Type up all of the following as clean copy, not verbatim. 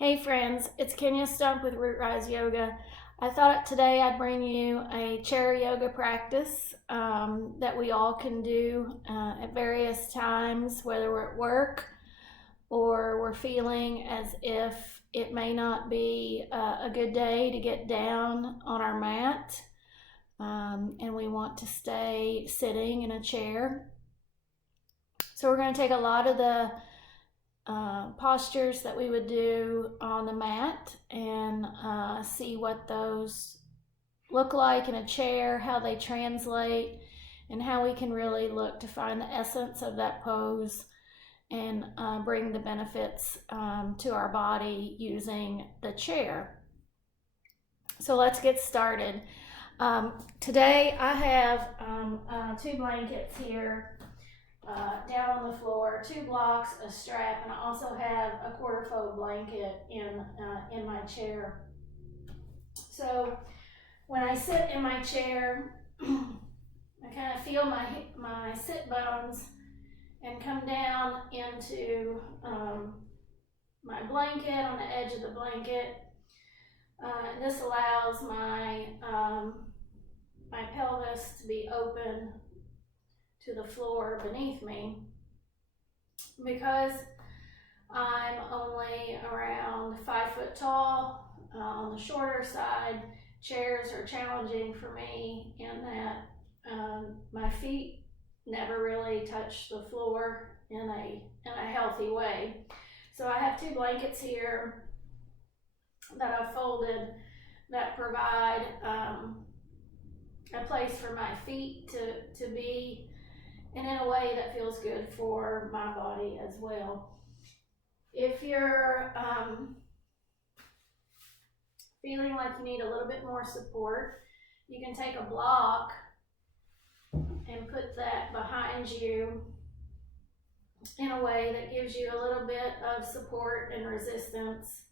Hey friends, it's Kenya Stump with Root Rise Yoga. I thought today I'd bring you a chair yoga practice that we all can do at various times, whether we're at work or we're feeling as if it may not be a good day to get down on our mat and we want to stay sitting in a chair. So we're going to take a lot of the postures that we would do on the mat and see what those look like in a chair, how they translate, and how we can really look to find the essence of that pose and bring the benefits to our body using the chair. So let's get started. Today I have two blankets here down on the floor, 2 blocks, a strap, and I also have a quarter fold blanket in my chair. So when I sit in my chair, I kind of feel my sit bones and come down into my blanket, on the edge of the blanket. And this allows my pelvis to be open to the floor beneath me. Because I'm only around 5 foot tall, on the shorter side, chairs are challenging for me in that my feet never really touch the floor in a healthy way. So I have 2 blankets here that I've folded that provide a place for my feet to be, and in a way that feels good for my body as well. If you're feeling like you need a little bit more support, you can take a block and put that behind you in a way that gives you a little bit of support and resistance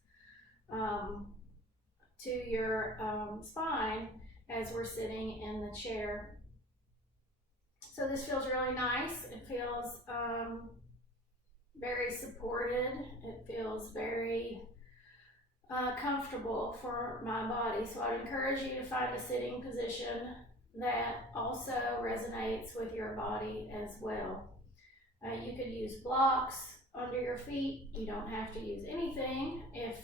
to your spine as we're sitting in the chair. So this feels really nice. It feels very supported. It feels very comfortable for my body. So I'd encourage you to find a sitting position that also resonates with your body as well. You could use blocks under your feet. You don't have to use anything if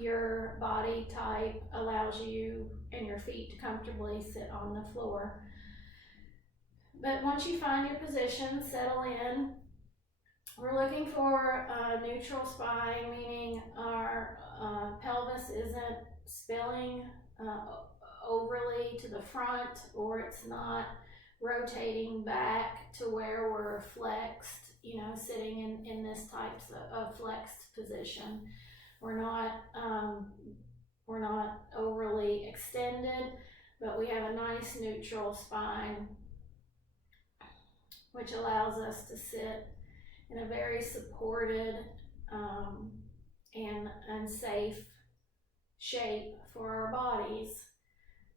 your body type allows you and your feet to comfortably sit on the floor. But once you find your position, settle in. We're looking for a neutral spine, meaning our pelvis isn't spilling overly to the front, or it's not rotating back to where we're flexed, sitting in this type of flexed position. We're not overly extended, but we have a nice neutral spine, which allows us to sit in a very supported and safe shape for our bodies.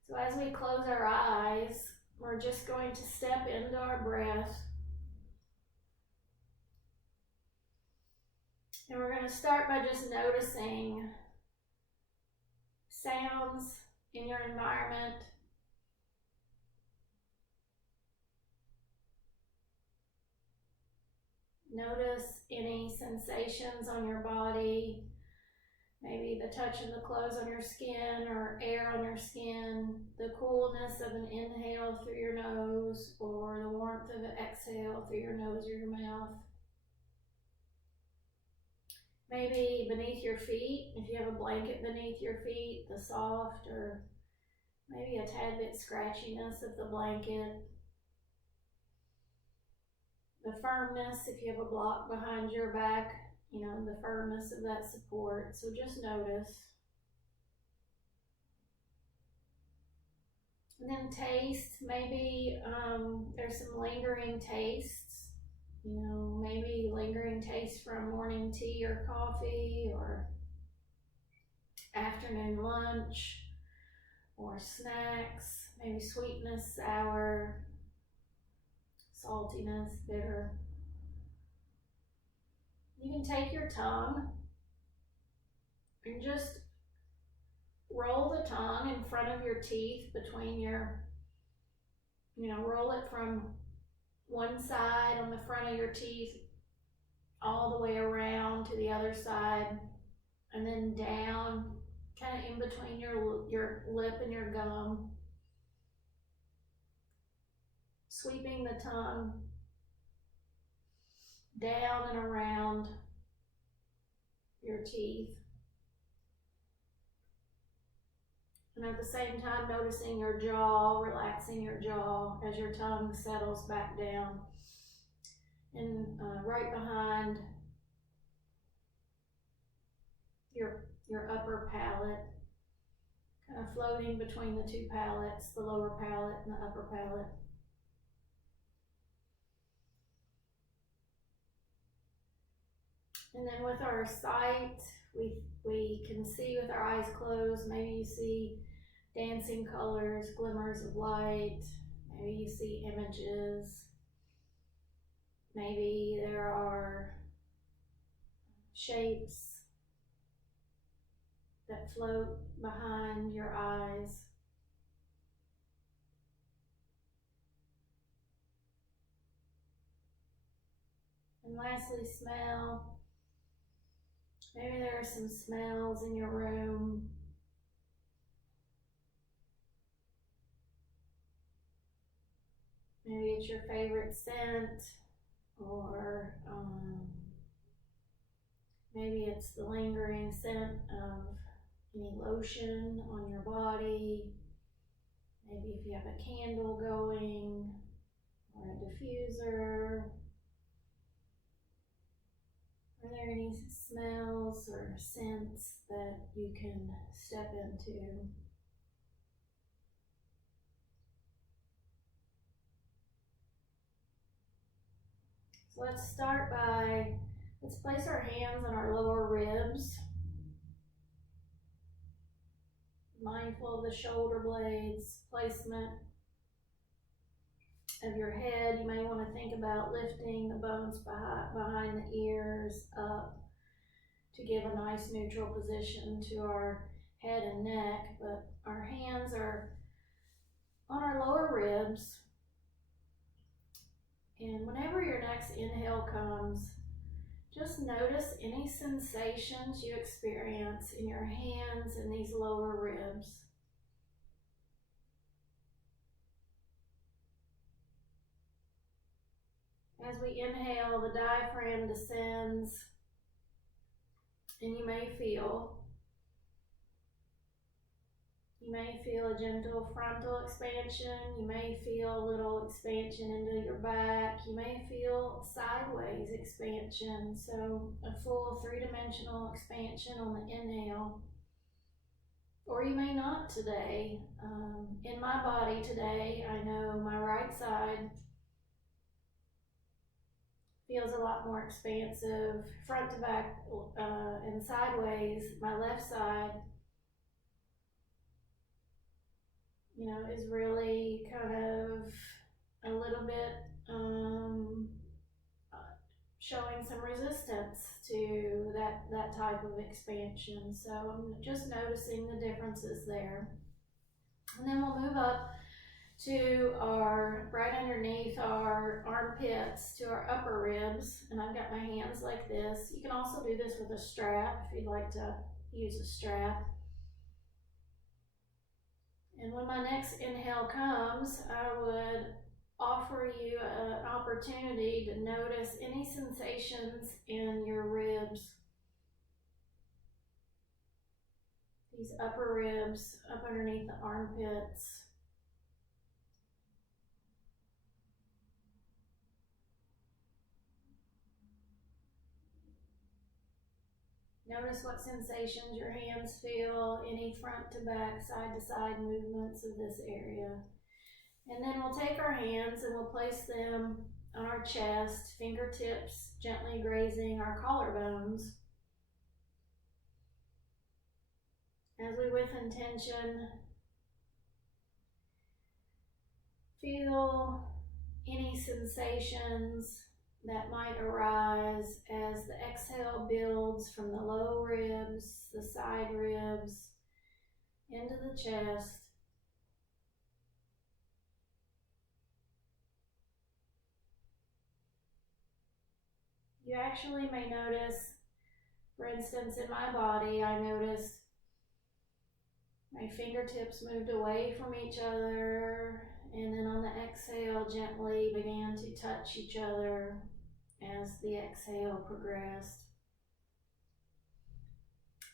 So as we close our eyes, we're just going to step into our breath. And we're going to start by just noticing sounds in your environment. Notice any sensations on your body, maybe the touch of the clothes on your skin or air on your skin, the coolness of an inhale through your nose or the warmth of an exhale through your nose or your mouth. Maybe beneath your feet, if you have a blanket beneath your feet, the soft or maybe a tad bit scratchiness of the blanket. The firmness, if you have a block behind your back, the firmness of that support. So just notice. And then taste, maybe there's some lingering tastes, maybe lingering taste from morning tea or coffee or afternoon lunch or snacks, maybe sweetness, sour, saltiness, bitter. You can take your tongue And just roll the tongue in front of your teeth between your, roll it from one side on the front of your teeth all the way around to the other side, and then down, kind of in between your lip and your gum, sweeping the tongue down and around your teeth. And at the same time, noticing your jaw, relaxing your jaw as your tongue settles back down. And right behind your upper palate, kind of floating between the two palates, the lower palate and the upper palate. And then with our sight, we can see with our eyes closed. Maybe you see dancing colors, glimmers of light. Maybe you see images. Maybe there are shapes that float behind your eyes. And lastly, smell. Maybe there are some smells in your room. Maybe it's your favorite scent, or maybe it's the lingering scent of any lotion on your body. Maybe if you have a candle going, or a diffuser. Are there any smells or scents that you can step into? So let's place our hands on our lower ribs. Mindful of the shoulder blades, placement of your head. You may want to think about lifting the bones behind the ears up to give a nice neutral position to our head and neck, but our hands are on our lower ribs. And whenever your next inhale comes, just notice any sensations you experience in your hands and these lower ribs. As we inhale, the diaphragm descends, and you may feel a gentle frontal expansion. You may feel a little expansion into your back. You may feel sideways expansion, so a full three-dimensional expansion on the inhale. Or you may not today. In my body today, I know my right side feels a lot more expansive, front to back and sideways. My left side, is really kind of a little bit showing some resistance to that type of expansion. So I'm just noticing the differences there. And then we'll move up to right underneath our armpits, to our upper ribs. And I've got my hands like this. You can also do this with a strap if you'd like to use a strap. And when my next inhale comes, I would offer you an opportunity to notice any sensations in your ribs. These upper ribs up underneath the armpits. Notice what sensations your hands feel, any front to back, side to side movements of this area. And then we'll take our hands and we'll place them on our chest, fingertips gently grazing our collarbones. As we, with intention, feel any sensations that might arise as the exhale builds from the low ribs, the side ribs, into the chest. You actually may notice, for instance, in my body, I noticed my fingertips moved away from each other, and then on the exhale, gently began to touch each other as the exhale progressed.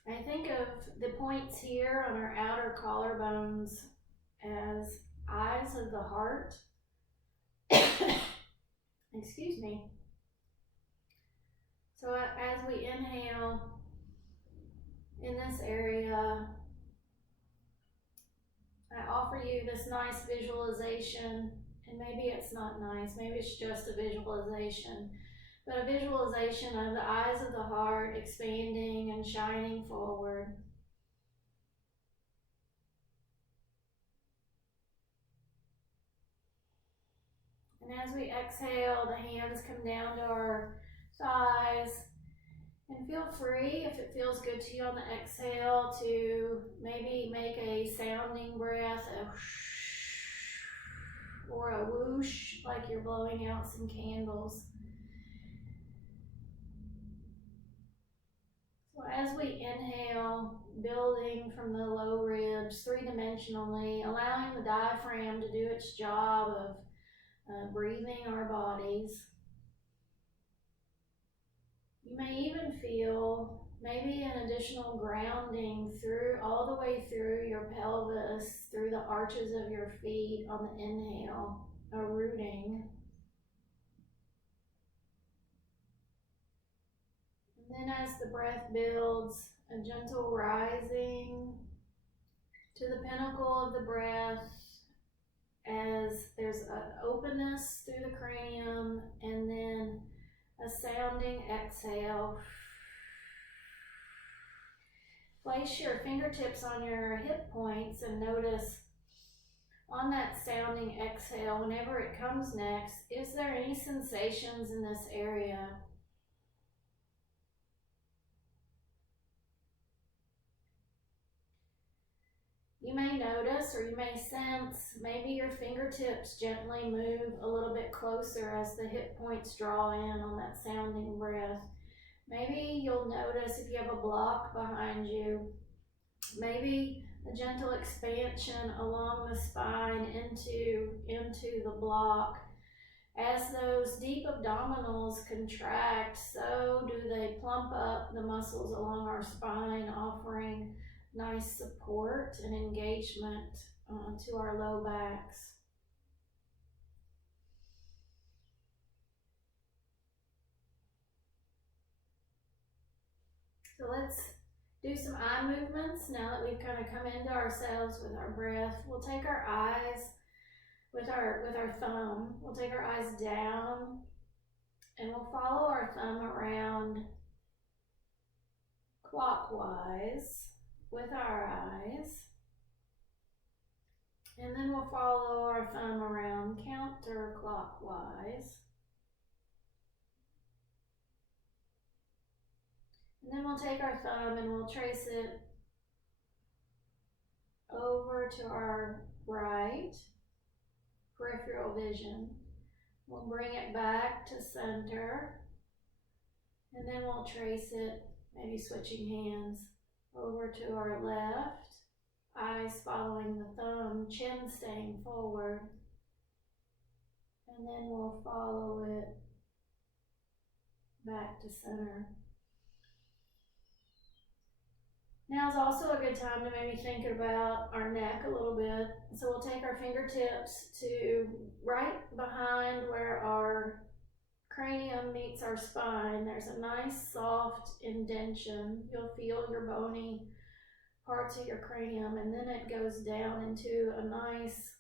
I think of the points here on our outer collarbones as eyes of the heart. Excuse me. So as we inhale in this area, I offer you this nice visualization, and maybe it's not nice, maybe it's just a visualization, but a visualization of the eyes of the heart expanding and shining forward. And as we exhale, the hands come down to our thighs, and feel free, if it feels good to you on the exhale, to maybe make a sounding breath, a whoosh, or a whoosh, like you're blowing out some candles. So as we inhale, building from the low ribs three-dimensionally, allowing the diaphragm to do its job of breathing our bodies. You may even feel maybe an additional grounding through all the way through your pelvis, through the arches of your feet on the inhale, a rooting. And then as the breath builds, a gentle rising to the pinnacle of the breath as there's an openness through the cranium, and then a sounding exhale. Place your fingertips on your hip points and notice on that sounding exhale, whenever it comes next, is there any sensations in this area? You may notice, or you may sense, maybe your fingertips gently move a little bit closer as the hip points draw in on that sounding breath. Maybe you'll notice if you have a block behind you, maybe a gentle expansion along the spine into the block. As those deep abdominals contract, so do they plump up the muscles along our spine, offering nice support and engagement to our low backs. So let's do some eye movements now that we've kind of come into ourselves with our breath. We'll take our eyes with our thumb. We'll take our eyes down and we'll follow our thumb around clockwise with our eyes. And then we'll follow our thumb around counterclockwise. And then we'll take our thumb and we'll trace it over to our right peripheral vision. We'll bring it back to center. And then we'll trace it, maybe switching hands, over to our left. Eyes following the thumb, chin staying forward. And then we'll follow it back to center. Now is also a good time to maybe think about our neck a little bit. So we'll take our fingertips to right behind where our cranium meets our spine. There's a nice soft indention. You'll feel your bony parts of your cranium, and then it goes down into a nice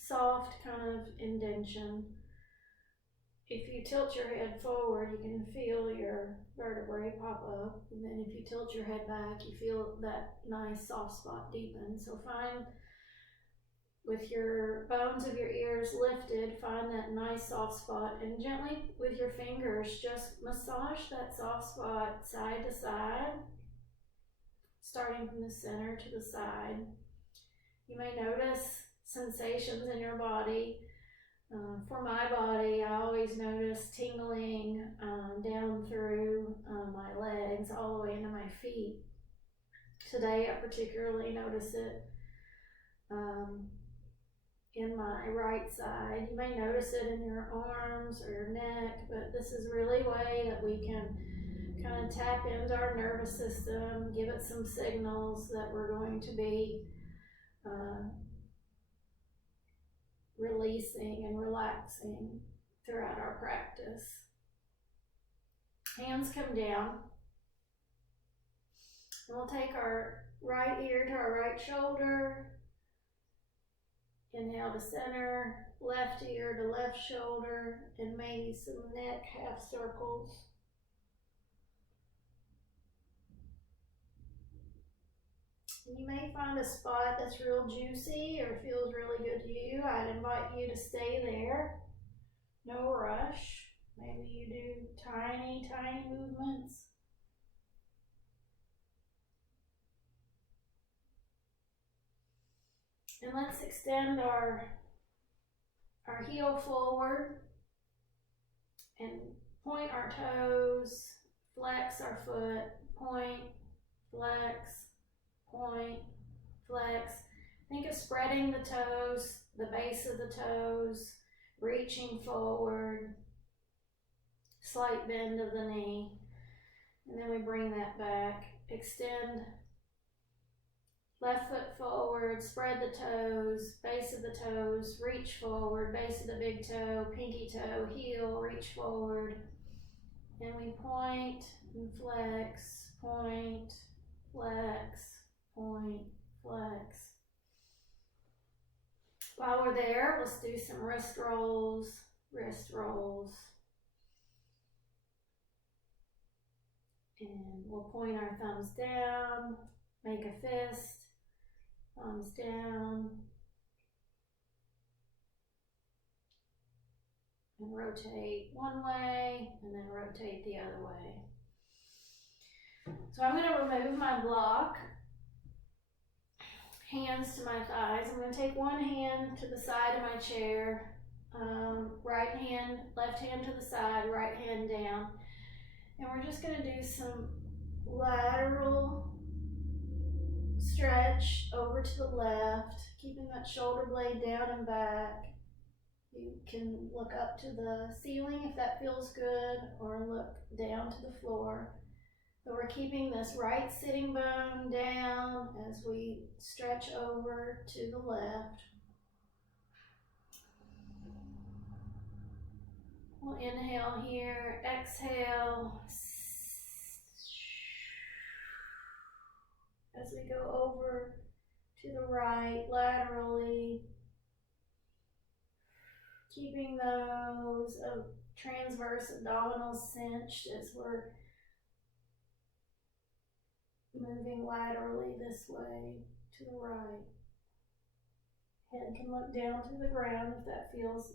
soft kind of indention. If you tilt your head forward, you can feel your vertebrae pop up, and then if you tilt your head back, you feel that nice soft spot deepen. So find with your bones of your ears lifted, find that nice soft spot and gently with your fingers just massage that soft spot side to side, starting from the center to the side. You may notice sensations in your body. For my body, I always notice tingling down through my legs all the way into my feet. Today I particularly notice it in my right side. You may notice it in your arms or your neck, but this is really a way that we can kind of tap into our nervous system, give it some signals that we're going to be releasing and relaxing throughout our practice. Hands come down. And we'll take our right ear to our right shoulder. Inhale to center, left ear to left shoulder, and maybe some neck half circles. You may find a spot that's real juicy or feels really good to you. I'd invite you to stay there. No rush. Maybe you do tiny, tiny movements. And let's extend our heel forward and point our toes, flex our foot, point, flex, point, flex. Think of spreading the toes, the base of the toes, reaching forward, slight bend of the knee, and then we bring that back. Extend left foot forward, spread the toes, base of the toes, reach forward, base of the big toe, pinky toe, heel, reach forward, and we point and flex, point, flex, point, flex. While we're there, let's do some wrist rolls, and we'll point our thumbs down, make a fist, thumbs down, and rotate one way, and then rotate the other way. So I'm going to remove my block, hands to my thighs. I'm going to take one hand to the side of my chair, right hand, left hand to the side, right hand down. And we're just going to do some lateral stretch over to the left, keeping that shoulder blade down and back. You can look up to the ceiling if that feels good, or look down to the floor. So we're keeping this right sitting bone down as we stretch over to the left. We'll inhale here, exhale. As we go over to the right laterally, keeping those transverse abdominals cinched as we're moving laterally this way to the right. Head can look down to the ground if that feels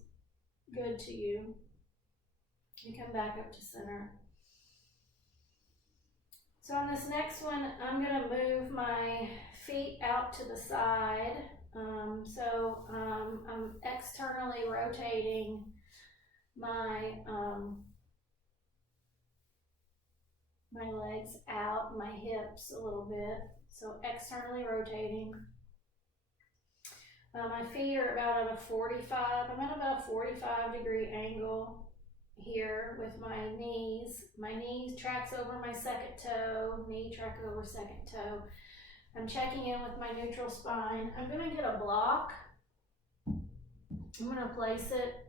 good to you. You come back up to center. So on this next one, I'm going to move my feet out to the side. I'm externally rotating my my legs out, my hips a little bit. So externally rotating. My feet are about at a 45. I'm at about a 45-degree angle here with my knees. My knee tracks over my second toe, knee tracks over second toe. I'm checking in with my neutral spine. I'm going to get a block. I'm going to place it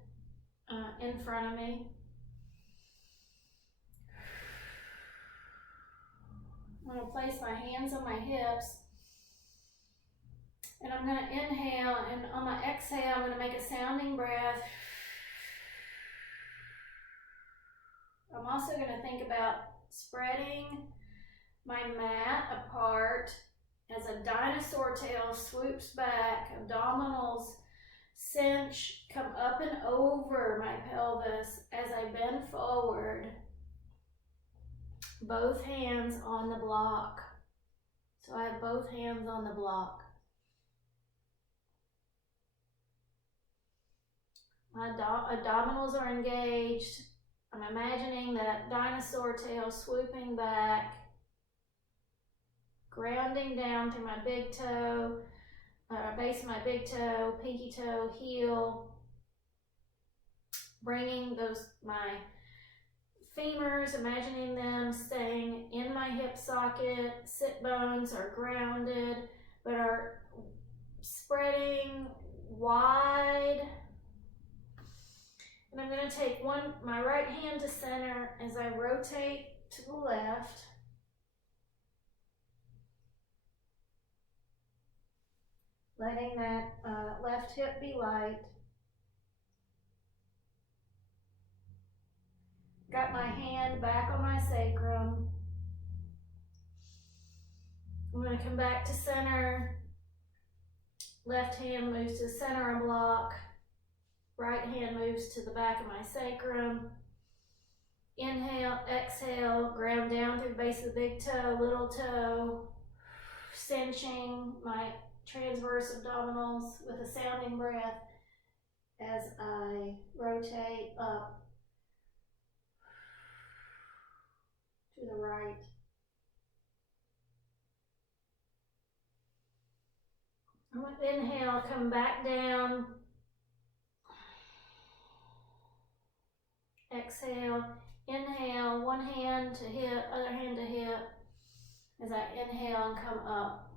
in front of me. I'm going to place my hands on my hips. And I'm going to inhale, and on my exhale, I'm going to make a sounding breath. I'm also going to think about spreading my mat apart as a dinosaur tail swoops back, abdominals cinch, come up and over my pelvis as I bend forward, both hands on the block. So I have both hands on the block. My abdominals are engaged. I'm imagining that dinosaur tail swooping back, grounding down through my big toe, base of my big toe, pinky toe, heel, bringing my femurs, imagining them staying in my hip socket. Sit bones are grounded, but are spreading wide. And I'm going to take my right hand to center as I rotate to the left. Letting that left hip be light. Got my hand back on my sacrum. I'm going to come back to center. Left hand moves to the center of block. Right hand moves to the back of my sacrum. Inhale, exhale, ground down through the base of the big toe, little toe, cinching my transverse abdominals with a sounding breath as I rotate up to the right. I'm going to inhale, come back down. Exhale, inhale, one hand to hip, other hand to hip, as I inhale and come up.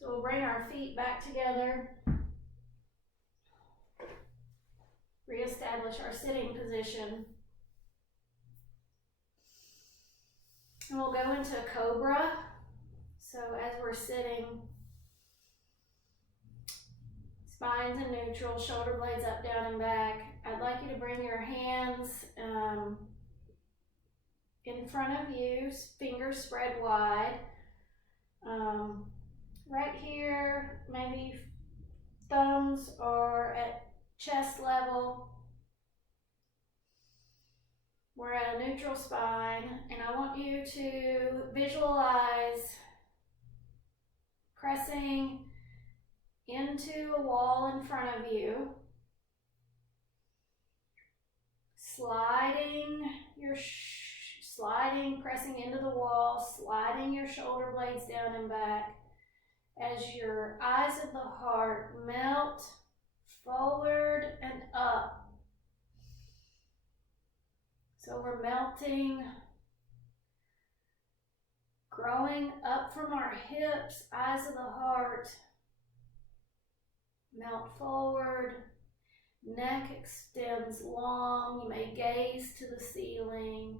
So we'll bring our feet back together, reestablish our sitting position. And we'll go into Cobra. So as we're sitting, spines in neutral, shoulder blades up, down, and back. I'd like you to bring your hands in front of you, fingers spread wide. Right here, maybe thumbs are at chest level. We're at a neutral spine, and I want you to visualize pressing into a wall in front of you, pressing into the wall, sliding your shoulder blades down and back as your eyes of the heart melt forward and up. So we're melting, growing up from our hips, eyes of the heart, melt forward, neck extends long, you may gaze to the ceiling.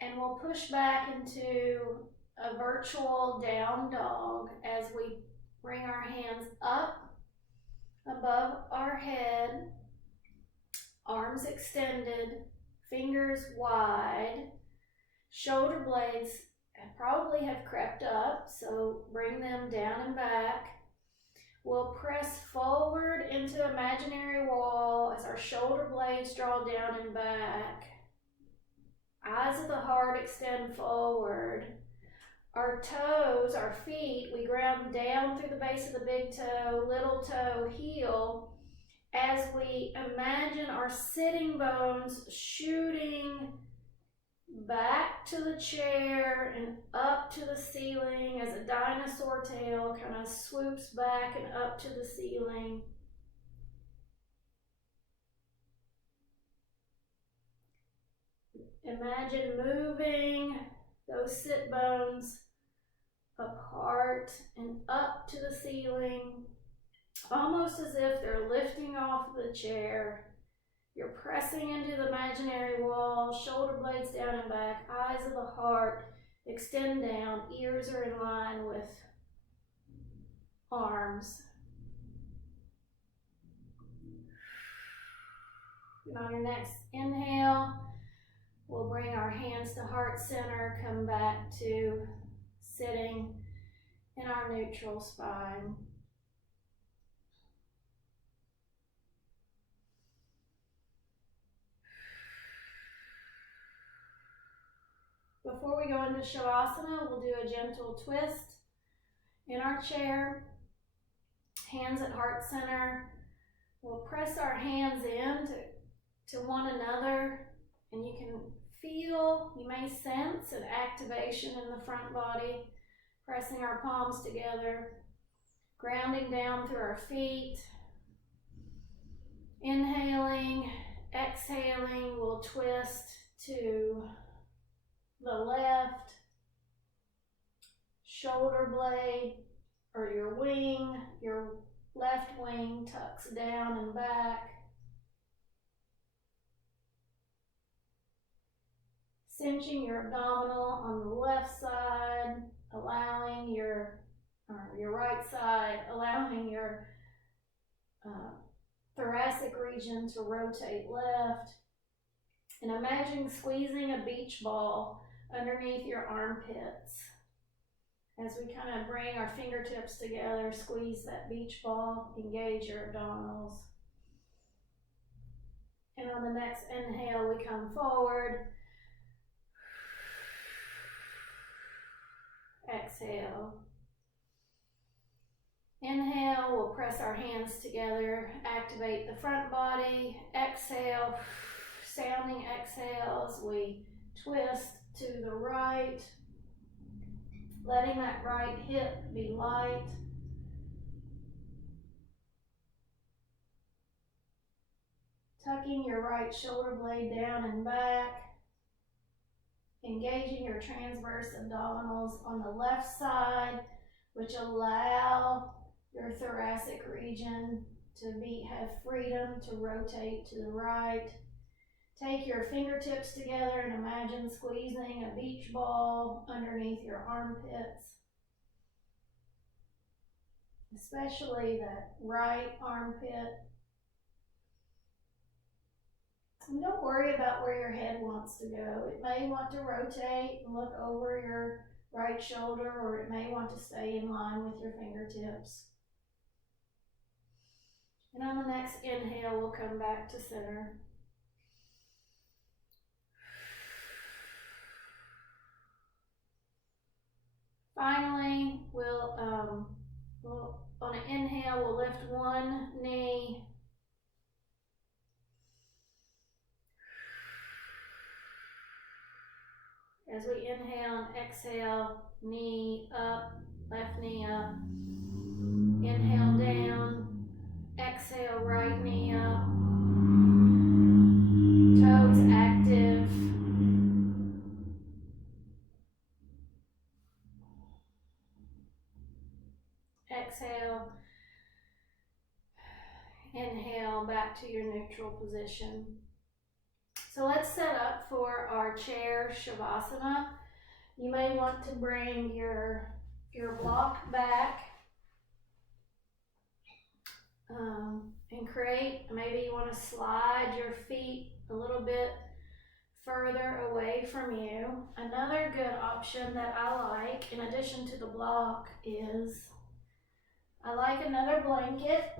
And we'll push back into a virtual down dog as we bring our hands up above our head, arms extended, fingers wide, shoulder blades probably have crept up, so bring them down and back. We'll press forward into imaginary wall as our shoulder blades draw down and back. Eyes of the heart extend forward. Our toes, our feet, we ground down through the base of the big toe, little toe, heel, as we imagine our sitting bones shooting back to the chair and up to the ceiling as a dinosaur tail kind of swoops back and up to the ceiling. Imagine moving those sit bones apart and up to the ceiling, almost as if they're lifting off the chair. You're pressing into the imaginary wall, shoulder blades down and back, eyes of the heart extend down, ears are in line with arms. And on your next inhale, we'll bring our hands to heart back to sitting in our neutral spine. Before we go into Shavasana, we'll do a gentle twist in our chair, hands at heart center. We'll press our hands in to one another, and you can feel, you may sense an activation in the front body, pressing our palms together, grounding down through our feet. Inhaling, exhaling, we'll twist to the left, shoulder blade or your wing, your left wing tucks down and back. Cinching your abdominal on the left side, allowing your right side, allowing your thoracic region to rotate left. And imagine squeezing a beach ball underneath your armpits. As we kind of bring our fingertips together, squeeze that beach ball, engage your abdominals. And on the next inhale, we come forward. Exhale. Inhale, we'll press our hands together, activate the front body. Exhale, sounding exhales, we twist to the right, letting that right hip be light. Tucking your right shoulder blade down and back. Engaging your transverse abdominals on the left side, which allow your thoracic region to have freedom to rotate to the right. Take your fingertips together and imagine squeezing a beach ball underneath your armpits, especially that right armpit. And don't worry about where your head wants to go. It may want to rotate and look over your right shoulder, or it may want to stay in line with your fingertips. And on the next inhale, we'll come back to center. Finally, we'll on an inhale, we'll lift one knee. As we inhale and exhale, knee up, left knee up. Inhale down, exhale, right knee up. Toes active. Exhale. Inhale back to your neutral position. So let's set up for our chair Shavasana. You may want to bring your block back and create, maybe you want to slide your feet a little bit further away from you. Another good option that I like, in addition to the block, is I like another blanket.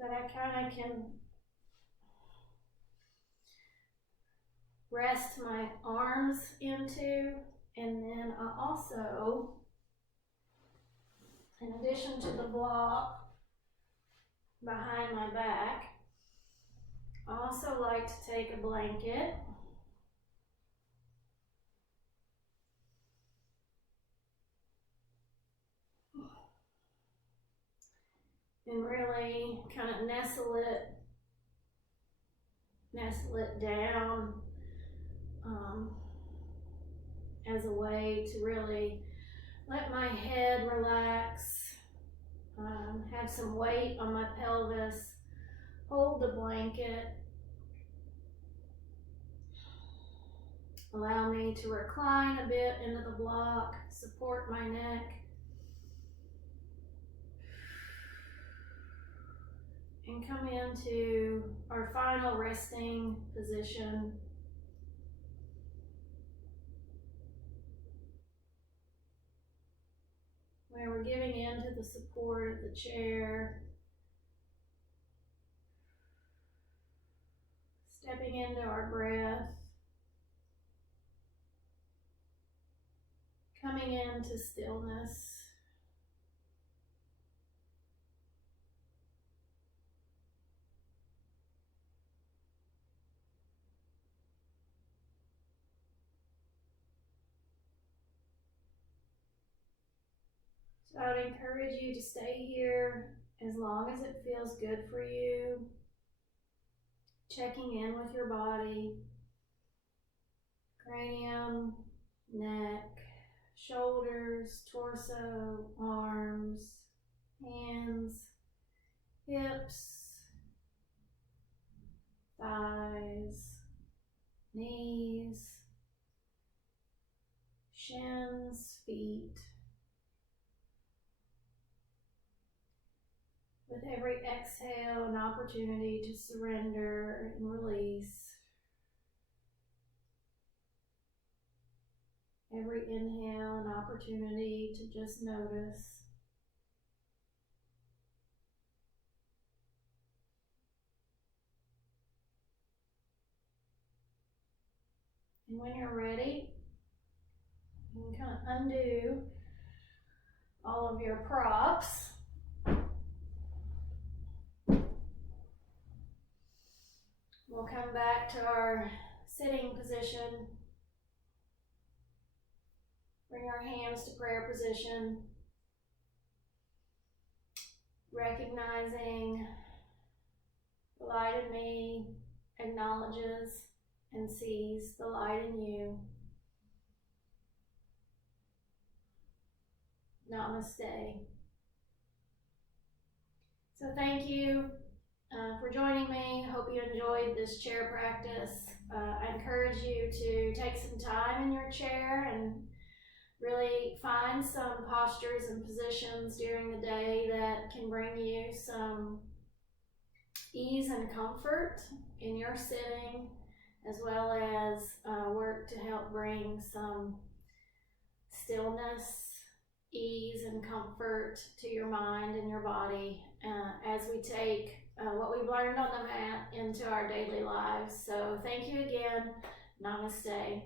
That I kind of can rest my arms into, and then I also, in addition to the block behind my back, I also like to take a blanket and really kind of nestle it down as a way to really let my head relax, have some weight on my pelvis, hold the blanket, allow me to recline a bit into the block, support my neck. and come into our final resting position. Where we're giving in to the support of the chair, stepping into our breath, coming into stillness. So I would encourage you to stay here as long as it feels good for you, checking in with your body, cranium, neck, shoulders, torso, arms, hands, hips, thighs, knees, shins, feet. With every exhale, an opportunity to surrender and release. Every inhale, an opportunity to just notice. And when you're ready, you can kind of undo all of your props. We'll come back to our sitting position. Bring our hands to prayer position. Recognizing the light in me acknowledges and sees the light in you. Namaste. So thank you for joining me. Hope you enjoyed this chair practice. I encourage you to take some time in your chair and really find some postures and positions during the day that can bring you some ease and comfort in your sitting, as well as work to help bring some stillness, ease, and comfort to your mind and your body as we take what we've learned on the mat into our daily lives. So thank you again. Namaste.